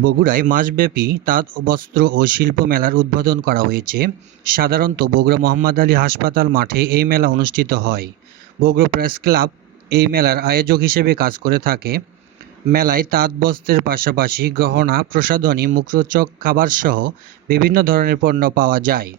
বগুড়ায় মাসব্যাপী তাঁত বস্ত্র ও শিল্প মেলার উদ্বোধন করা হয়েছে। সাধারণত বগুড়া মোহাম্মদ আলী হাসপাতাল মাঠে এই মেলা অনুষ্ঠিত হয়। বগুড়া প্রেস ক্লাব এই মেলার আয়োজক হিসেবে কাজ করে থাকে। মেলায় তাঁত বস্ত্রের পাশাপাশি গহনা, প্রসাধনী, মুখরোচক খাবারসহ বিভিন্ন ধরনের পণ্য পাওয়া যায়।